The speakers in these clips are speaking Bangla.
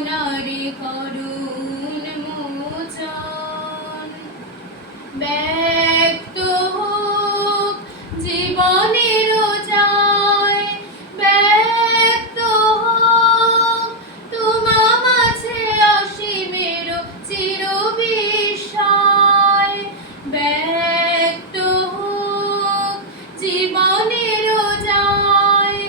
বেদনারে করুণ মোচন। ব্যক্ত হোক জীবনের যায়, ব্যক্ত হোক তোমা মাঝে অসীমের চির বিস্ময়। ব্যক্ত হোক জীবনের যায়,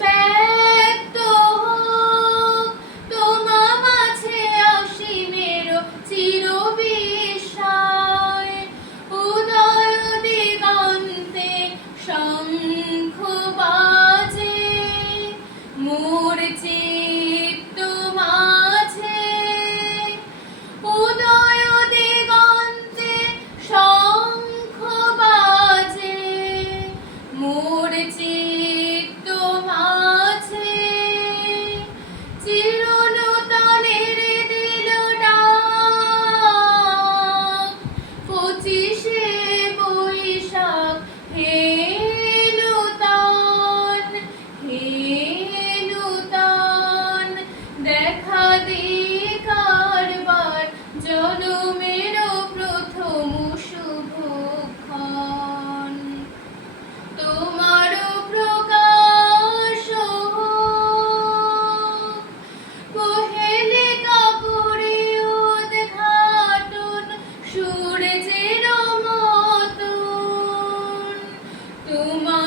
ব্যক্ত হোক তোমা মাঝে অসীমের চির বিস্ময়। উদয় দিগন্তে শঙ্খ বাজে, মোর চিত্ত মাঝে। উদয় দিগন্তে শঙ্খ বাজে, মোর চিত্ত মাঝে। চিরনূতনের দিল ডাক, 25শে বৈশাখ হে নূতন, হে নূতন। দেখা দিকারবার জনমের প্রথম শুভক্ষণ। তোমার প্রকাশ হোক, পহেলে কাপড়ে উদ্ঘাটন সূর্যের মতন। তোমার